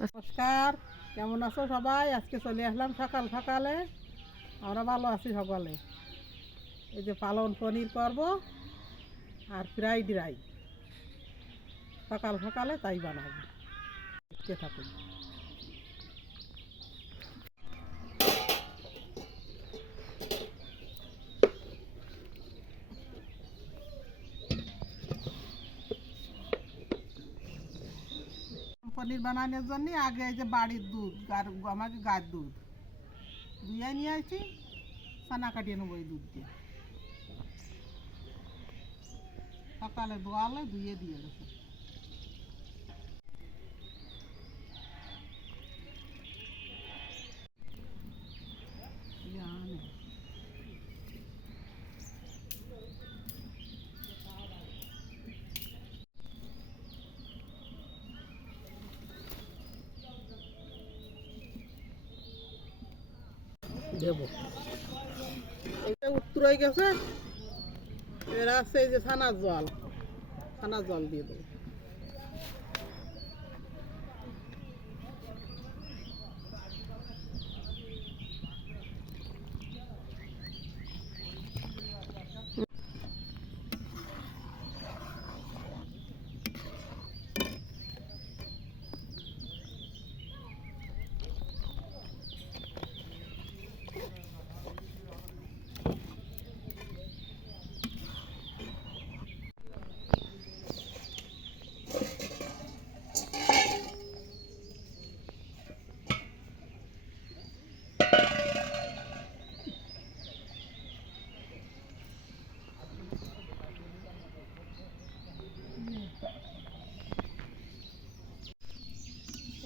নমস্কার, কেমন আছো সবাই? আজকে চলে আসলাম সকাল সকালে। আমরা ভালো আছি সকালে। এই যে পালন পনির করব আর ফ্রাইড রাইস সকাল সকালে তাই বানাবো। দেখতে থাকুন। পনির বানানোর জন্য আগে এই যে বাড়ির দুধ আমাকে গায়ের দুধ দুইয়া নিয়ে আসছি, ছানা কাটিয়ে নেবো এই দুধ দিয়ে। সকালে দোয়ালে ধুয়ে দিয়ে গেছে। দেবো এইটা উত্তর হয়ে গেছে। এর আছে এই যে ছানার জল দিয়ে দেবো।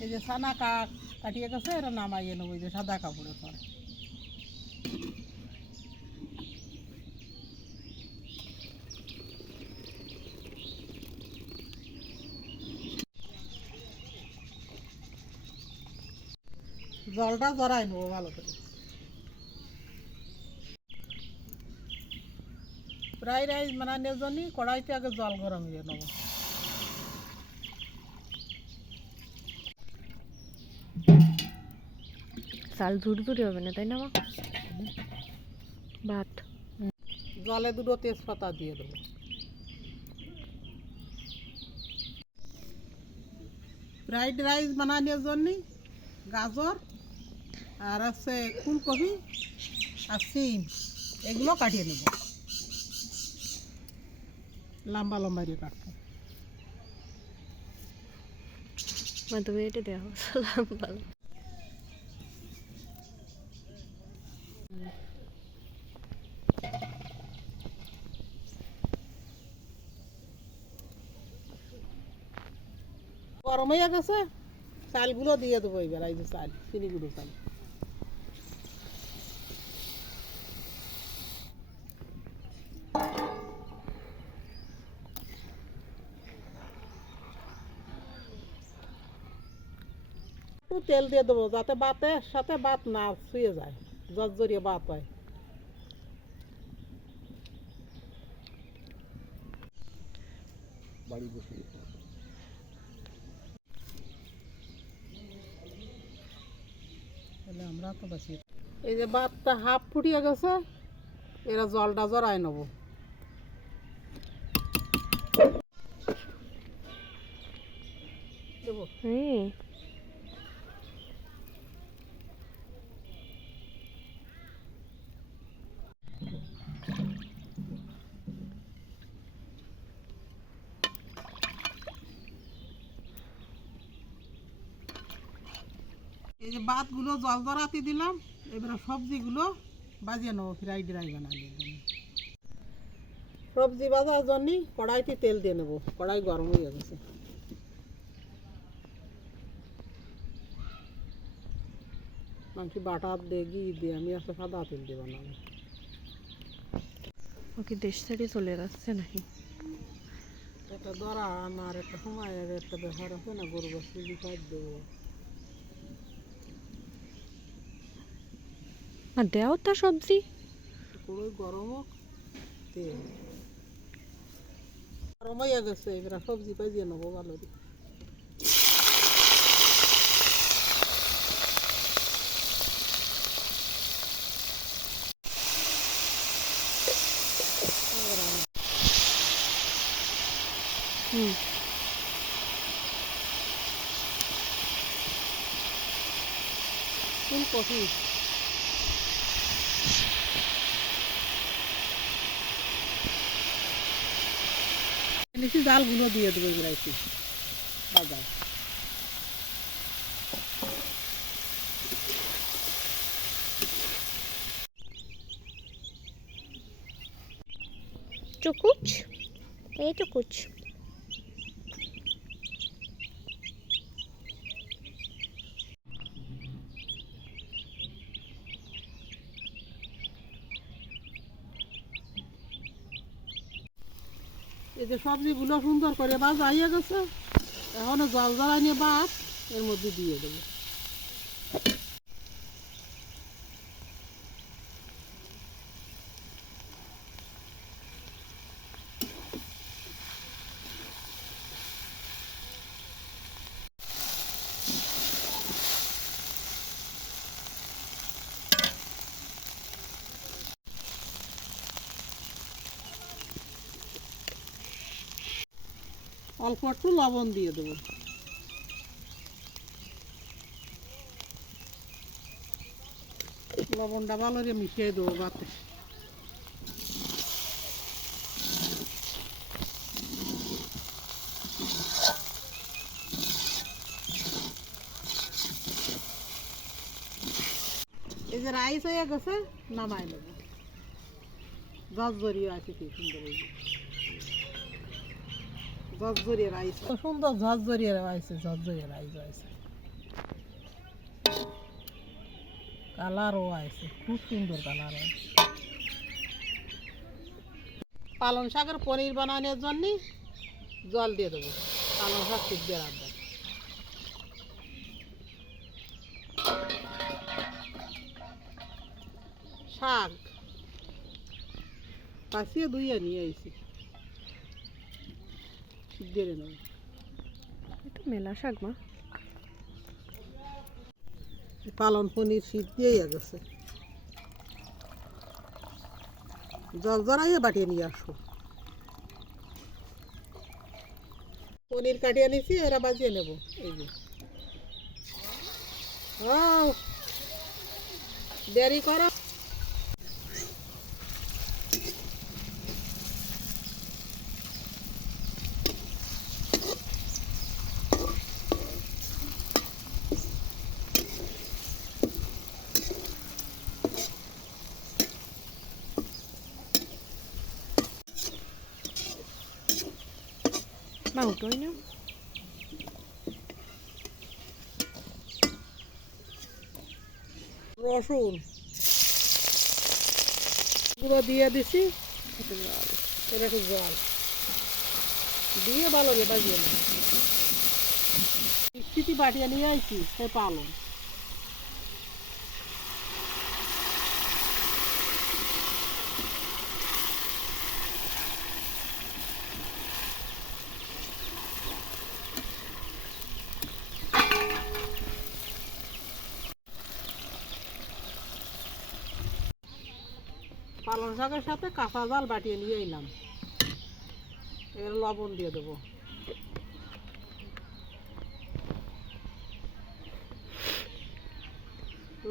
এই যে ছানা কাটিয়ে গেছে, এটা নামাইয়ে নেবো এই যে সাদা কাপড়ে পরে। জলটা জড়াই নেবো ভালো করে। ফ্রাইড রাইস বানানোর জন্য কড়াইতে আগে জল গরম দিয়ে নেবো। চাল ঝুরঝুরি হবে না, তাই না মা? ভাত জলে দুটো তেজপাতা দিয়ে দেবো। ফ্রাইড রাইস বানানোর জন্য গাজর আর আছে ফুলকপি আর সিম, এগুলো কাটিয়ে নেব লম্বা লম্বা দিয়ে কাটবো। তুমি এটা দেওয়া ভালো। গরম হয়ে গেছে, চালগুলো দিয়ে দেবো এবার। এই যে চাল, চিনি গুঁড়ো চাল। একটু তেল দিয়ে দেবো যাতে ভাতের সাথে ভাত না ছুঁয়ে যায়, জর্জরিয়ে ভাত হয়। বাড়ি বসে আমরা তো বাসি। এই যে ভাতটা হাফ ফুটিয়ে গেছে, এরা জলটা জড়াই নেবো। দেবো এই যে ভাতগুলো জল জড়াতে দিলাম। এবার সবজিগুলো বাজিয়ে নেবো ফ্রাইড রাইস বানানোর জন্য। সবজি ভাজার জন্য কড়াইতে তেল দিয়ে নেবো। কড়াই গরম হয়ে গেছে। মাংস বাটা দিয়ে ঘি দিয়ে আমি একটা সাদা তেল দিয়ে বানাবো। ওকে দেশ থেকে চলে যাচ্ছে নাকি? একটা দরা আমার একটা সময়ের একটা ব্যাপার আছে না, গরু বস্তু খাই দেবো। আর দেও তা সবজি পুরোই গরম হোক, তেল গরম হয়ে গেছে। এবার সবজি পাইয়ে নেবো ভালো করে। হুম। ফুলকপি এনেছি, জালগুলো দিয়ে দেবো এগুলো একটু বাজার। চুকুচ, এই চুকুচ। এই যে সবজিগুলো সুন্দর করে ভাজা হয়ে গেছে, এখন জল জ্বালাই নিয়ে ভাত এর মধ্যে দিয়ে দেবো। অল্প একটু লবণ দিয়ে দেবো। লবণটা ভালো করে মিশিয়ে দেবো ভাতে। এই যে রাইস হয়ে গেছে, নামাই নেবো। ঝরঝরিয়ে আছে কি সুন্দর, এই যে ঝরঝরিয়ে রাইস, সুন্দর ঝরঝরিয়ে রাইস, ঝরঝরিয়ে রাইস হয়েছে, কালারও আছে, খুব সুন্দর কালার হয়। পালং শাকের পনির বানানোর জন্য জল দিয়ে দেবো, পালং শাক সিদ্ধ রাখবো। শাক পাশিয়ে ধুইয়ে নিয়ে আইছি, সিদ্ধ নেব। এটা মেলা শাক মা। পালং পনির সিদ্ধ হয়ে গেছে, জল জড়াইয়ে বাটিয়ে নিয়ে আসবো। পনির কাটিয়ে নিয়েছি, এরা বাজিয়ে নেব। এই যে দেরি করো। মা উঠোই না। রসুন গুঁড়ো দিয়ে দিছি, এর একটু জল দিয়ে ভালো করে বাজিয়ে নেব। মিষ্টি বাটিয়ে নিয়ে আইছি, সে পালং। পালং শাকের সাথে কাঁচা জাল বাটিয়ে নিয়ে এলাম, এর লবণ দিয়ে দেবো।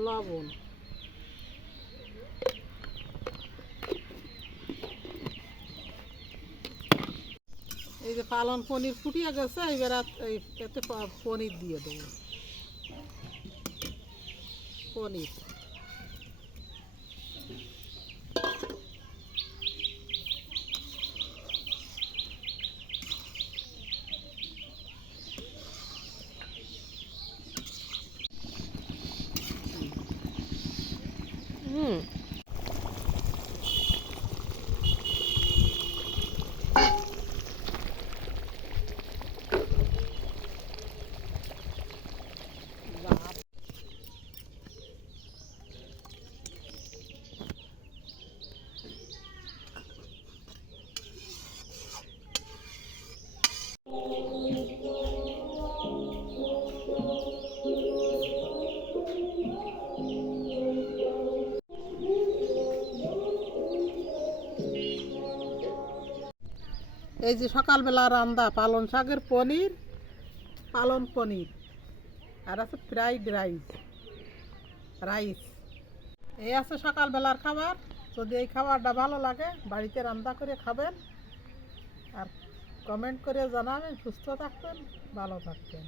লবণ, এই যে পালং পনির ফুটিয়ে গেছে, এবার এতে পনির দিয়ে দেবো। পনির হুম। এই যে সকালবেলা রান্দা পালং শাকের পনির, পালং পনির, আর আছে ফ্রাইড রাইস। এই আছে সকালবেলার খাবার। যদি এই খাবারটা ভালো লাগে বাড়িতে রান্না করে খাবেন, আর কমেন্ট করে জানাবেন। সুস্থ থাকবেন, ভালো থাকবেন।